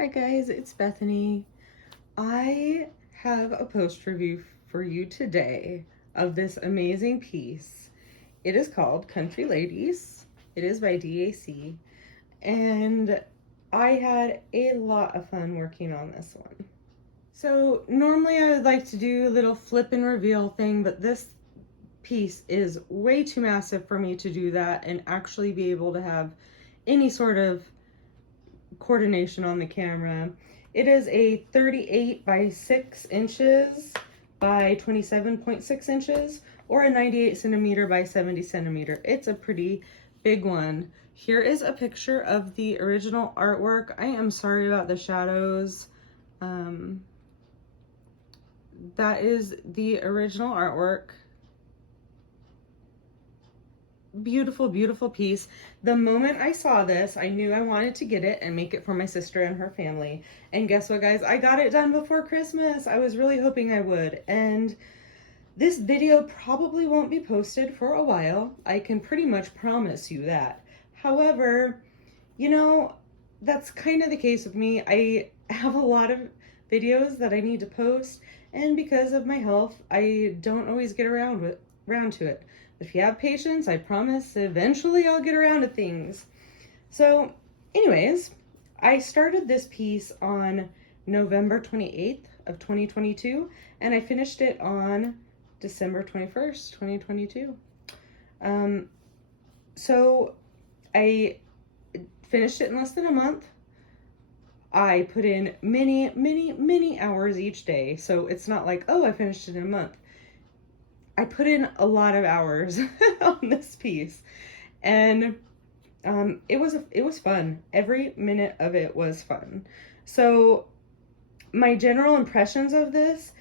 Hi guys, it's Bethany. I have a post review for you today of this amazing piece. It is called Country Ladies. It is by DAC, and I had a lot of fun working on this one. So normally I would like to do a little flip and reveal thing, but this piece is way too massive for me to do that and actually be able to have any sort of coordination on the camera. It is a 38 by 6 inches by 27.6 inches, or a 98 centimeter by 70 centimeter. It's a pretty big one. Here is a picture of the original artwork. I am sorry about the shadows. That is the original artwork. Beautiful, beautiful piece. The moment I saw this, I knew I wanted to get it and make it for my sister and her family. And guess what, guys? I got it done before Christmas. I was really hoping I would. And this video probably won't be posted for a while. I can pretty much promise you that. However, you know, that's kind of the case with me. I have a lot of videos that I need to post, and because of my health, I don't always get around to it. If you have patience, I promise eventually I'll get around to things. So anyways, I started this piece on November 28th of 2022, and I finished it on December 21st, 2022. So I finished it in less than a month. I put in many hours each day, so it's not like, oh, I finished it in a month. I put in a lot of hours on this piece, and it was fun. Every minute of it was fun. So my general impressions of this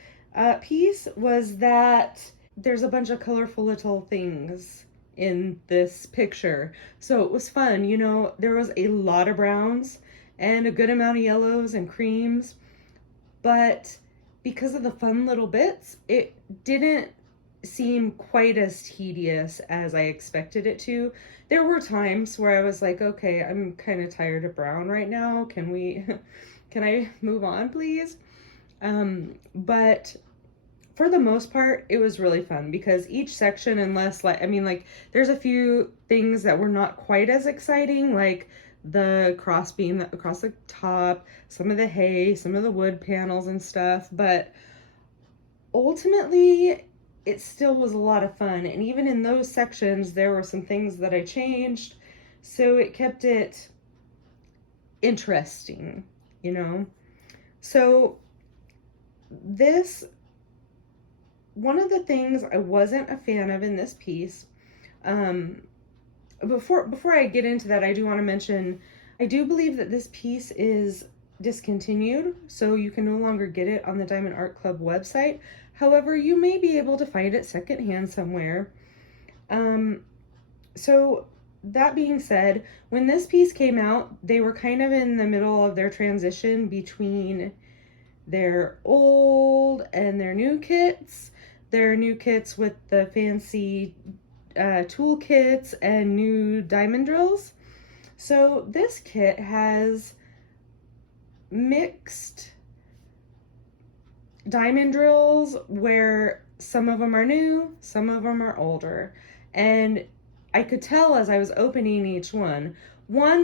piece was that there's a bunch of colorful little things in this picture. So it was fun. You know, there was a lot of browns and a good amount of yellows and creams, but because of the fun little bits, it didn't seem quite as tedious as I expected it to. There were times where I was like, okay, I'm kind of tired of brown right now. Can I move on, please? But for the most part, it was really fun because each section, unless there's a few things that were not quite as exciting, like the crossbeam across the top, some of the hay, some of the wood panels and stuff, but ultimately it still was a lot of fun. And even in those sections, there were some things that I changed, so it kept it interesting, you know? So this, one of the things I wasn't a fan of in this piece, before I get into that, I do want to mention, I do believe that this piece is discontinued, so you can no longer get it on the Diamond Art Club website. However, you may be able to find it secondhand somewhere. So that being said, when this piece came out, they were kind of in the middle of their transition between their old and their new kits. Their new kits with the fancy tool kits and new diamond drills. So this kit has mixed diamond drills where some of them are new, some of them are older. And I could tell as I was opening each one,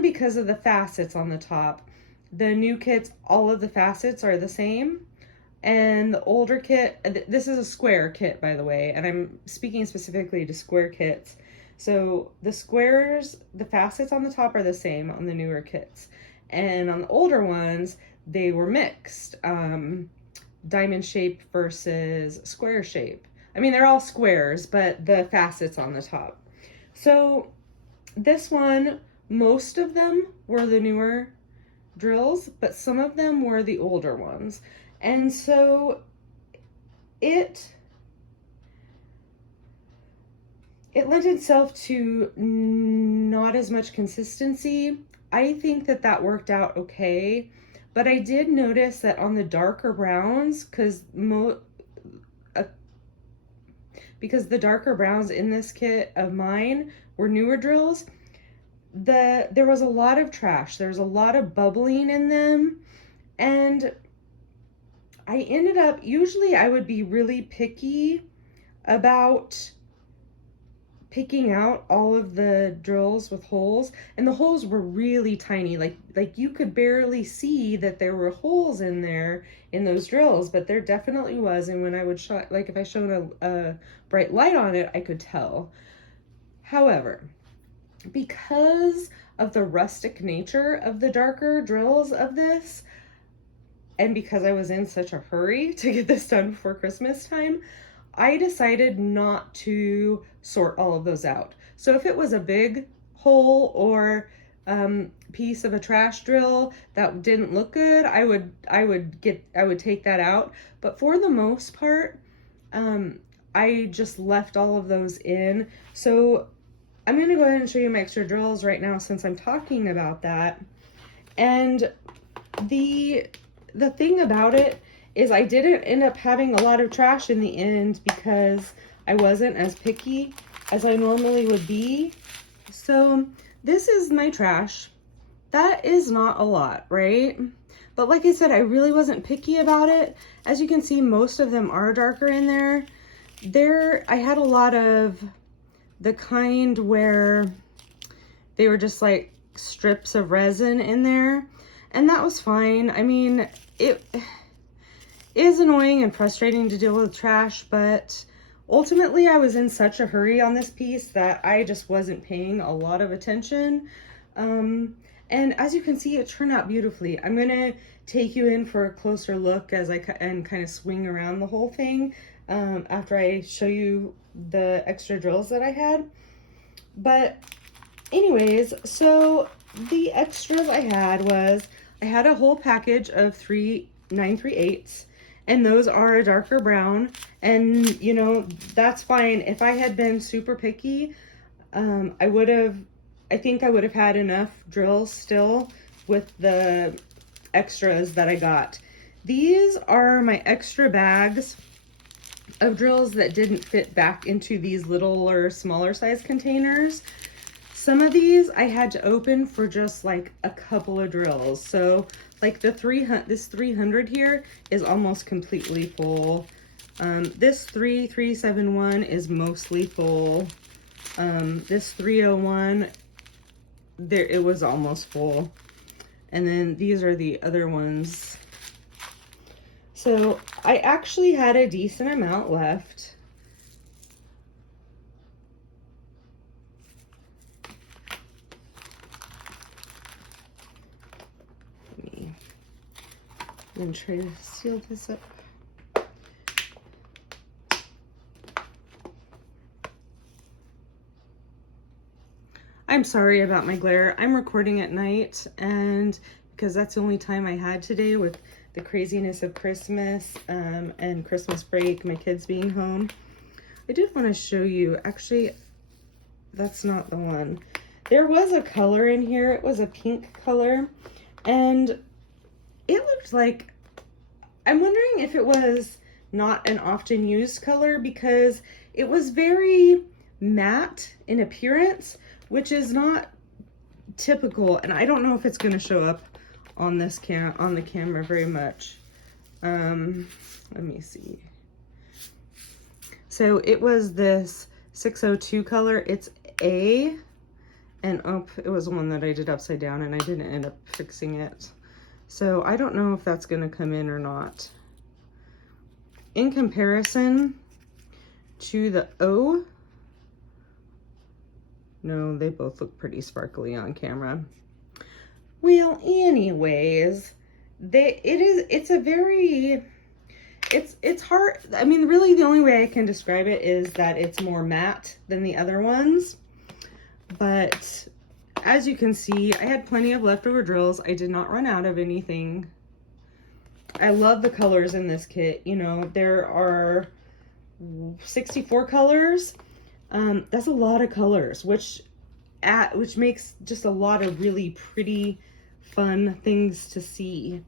because of the facets on the top. The new kits, all of the facets are the same. And the older kit, this is a square kit, by the way, and I'm speaking specifically to square kits. So the squares, the facets on the top are the same on the newer kits. And on the older ones, they were mixed. Diamond shape versus square shape. I mean, they're all squares, but the facets on the top. So this one, most of them were the newer drills, but some of them were the older ones. And so it lent itself to not as much consistency. I think that worked out okay, but I did notice that on the darker browns, because the darker browns in this kit of mine were newer drills, there was a lot of trash. There was a lot of bubbling in them. And I ended up, usually I would be really picky about picking out all of the drills with holes, and the holes were really tiny, like you could barely see that there were holes in there in those drills, but there definitely was. And when I would like if I shone a bright light on it, I could tell. However, because of the rustic nature of the darker drills of this, and because I was in such a hurry to get this done before Christmas time, I decided not to sort all of those out. So if it was a big hole or piece of a trash drill that didn't look good, I would take that out. But for the most part, I just left all of those in. So I'm going to go ahead and show you my extra drills right now since I'm talking about that. And the thing about it is I didn't end up having a lot of trash in the end because I wasn't as picky as I normally would be. So this is my trash. That is not a lot, right? But like I said, I really wasn't picky about it. As you can see, most of them are darker in there. I had a lot of the kind where they were just like strips of resin in there, and that was fine. I mean, it is annoying and frustrating to deal with trash, but ultimately I was in such a hurry on this piece that I just wasn't paying a lot of attention. And as you can see, it turned out beautifully. I'm gonna take you in for a closer look as I kind of swing around the whole thing after I show you the extra drills that I had. But anyways, so the extras I had was I had a whole package of 938s, and those are a darker brown, and you know, that's fine. If I had been super picky, I think I would have had enough drills still with the extras that I got. These are my extra bags of drills that didn't fit back into these little or smaller size containers. Some of these I had to open for just like a couple of drills. So like this 300 here is almost completely full. This 3371 is mostly full. This 301, it was almost full. And then these are the other ones. So I actually had a decent amount left. I'm gonna try to seal this up. I'm sorry about my glare. I'm recording at night, and because that's the only time I had today with the craziness of Christmas and Christmas break, my kids being home. I did want to show you, actually, that's not the one. There was a color in here. It was a pink color, and it looked like, I'm wondering if it was not an often used color because it was very matte in appearance, which is not typical. And I don't know if it's going to show up on this on the camera very much. Let me see. So it was this 602 color. It's A, and it was one that I did upside down and I didn't end up fixing it. So I don't know if that's going to come in or not. In comparison to the O, no, they both look pretty sparkly on camera. Well, anyways, it's hard. I mean, really the only way I can describe it is that it's more matte than the other ones. But as you can see, I had plenty of leftover drills. I did not run out of anything. I love the colors in this kit. You know, there are 64 colors. That's a lot of colors, which makes just a lot of really pretty, fun things to see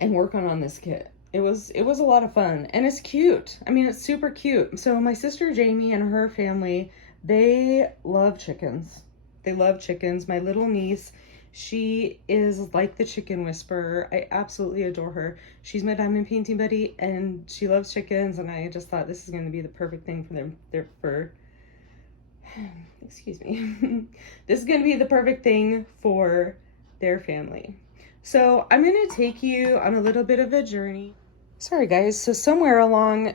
and work on this kit. It was a lot of fun, and it's cute. I mean, it's super cute. So my sister Jamie and her family, they love chickens. They love chickens. My little niece, She is like the chicken whisperer. I absolutely adore her. She's my diamond painting buddy, and she loves chickens, and I just thought this is going to be the perfect thing for them. Excuse me. This is going to be the perfect thing for their family. So I'm going to take you on a little bit of a journey. Sorry guys, so somewhere along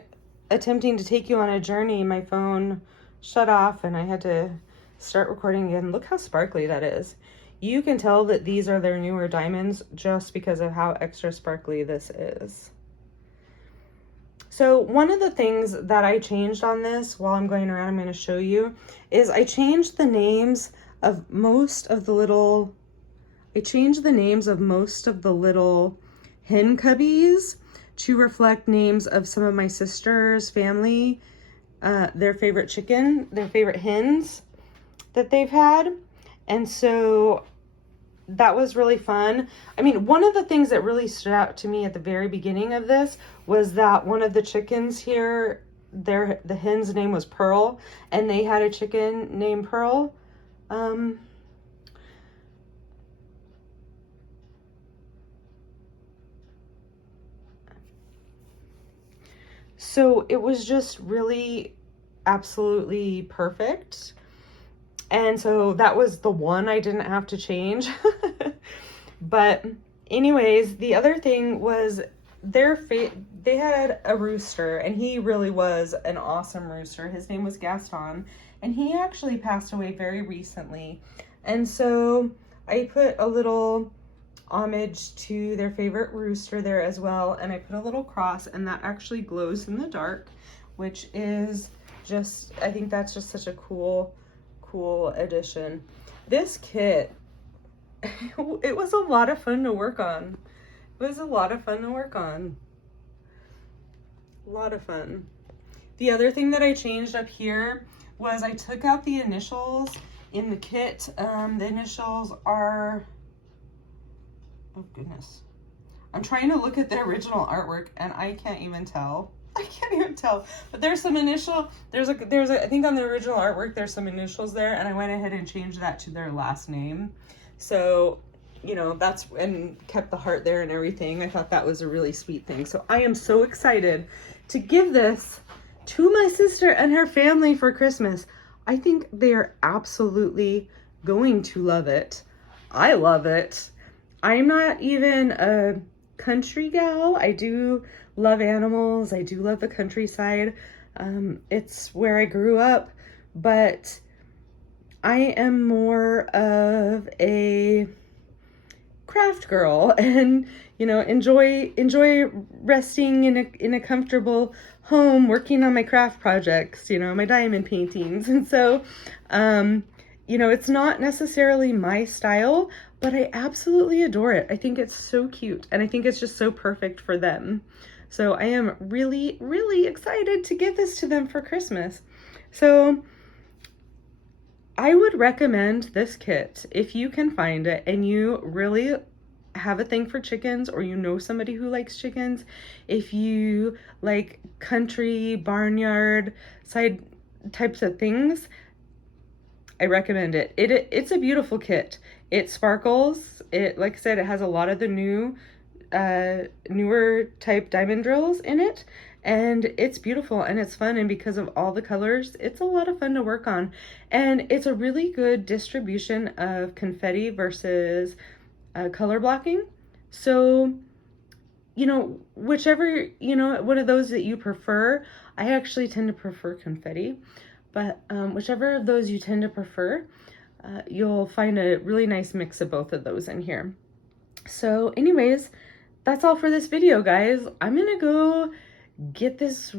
attempting to take you on a journey, my phone shut off and I had to start recording again. Look how sparkly that is. You can tell that these are their newer diamonds just because of how extra sparkly this is. So one of the things that I changed on this while I'm going around, I'm going to show you, is I changed the names of most of the little hen cubbies to reflect names of some of my sister's family, their favorite hens that they've had. And so that was really fun. I mean, one of the things that really stood out to me at the very beginning of this was that one of the chickens here, the hen's name was Pearl, and they had a chicken named Pearl. So it was just really absolutely perfect. And so that was the one I didn't have to change. But anyways, the other thing was they had a rooster, and he really was an awesome rooster. His name was Gaston, and he actually passed away very recently. And so I put a little homage to their favorite rooster there as well, and I put a little cross, and that actually glows in the dark, which is just, I think that's just such a cool addition. This kit, it was a lot of fun to work on. It was a lot of fun to work on. A lot of fun. The other thing that I changed up here was I took out the initials in the kit. The initials are, oh goodness. I'm trying to look at the original artwork and I can't even tell. I can't even tell. But there's some initial, I think on the original artwork there's some initials there, and I went ahead and changed that to their last name. So, you know, and kept the heart there and everything. I thought that was a really sweet thing. So I am so excited to give this to my sister and her family for Christmas. I think they are absolutely going to love it. I love it. I'm not even a country gal. I do love animals. I do love the countryside. It's where I grew up, but I am more of a craft girl, and you know, enjoy resting in a comfortable home, working on my craft projects, you know, my diamond paintings. And so you know, it's not necessarily my style, but I absolutely adore it. I think it's so cute, and I think it's just so perfect for them. So I am really, really excited to give this to them for Christmas. So I would recommend this kit if you can find it and you really have a thing for chickens, or you know somebody who likes chickens. If you like country, barnyard side types of things, I recommend it. It's a beautiful kit. It sparkles. It, like I said, it has a lot of the newer type diamond drills in it, and it's beautiful and it's fun, and because of all the colors, it's a lot of fun to work on. And it's a really good distribution of confetti versus color blocking. So, you know, whichever, you know, one of those that you prefer. I actually tend to prefer confetti, but whichever of those you tend to prefer, you'll find a really nice mix of both of those in here. So anyways, that's all for this video, guys. I'm gonna go get this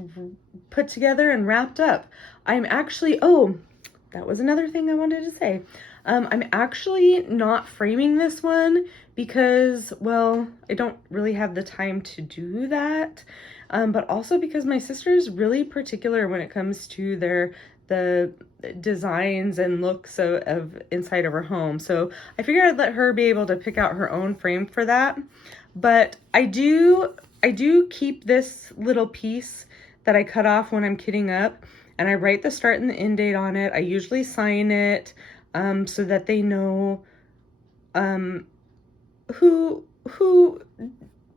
put together and wrapped up. I'm actually, oh, that was another thing I wanted to say. I'm actually not framing this one because, well, I don't really have the time to do that. But also because my sister is really particular when it comes to the designs and looks of inside of her home. So I figured I'd let her be able to pick out her own frame for that. But I do keep this little piece that I cut off when I'm kitting up, and I write the start and the end date on it. I usually sign it so that they know who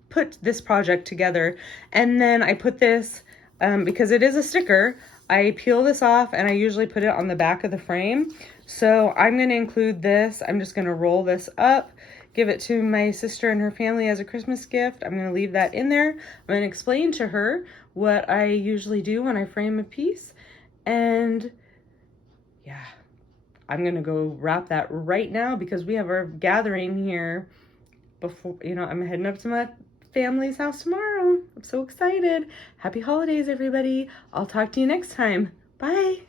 put this project together. And then I put this, because it is a sticker, I peel this off and I usually put it on the back of the frame. So I'm going to include this. I'm just going to roll this up, give it to my sister and her family as a Christmas gift. I'm going to leave that in there. I'm going to explain to her what I usually do when I frame a piece. And yeah, I'm going to go wrap that right now because we have our gathering here before, I'm heading up to my family's house tomorrow. I'm so excited. Happy holidays, everybody. I'll talk to you next time. Bye.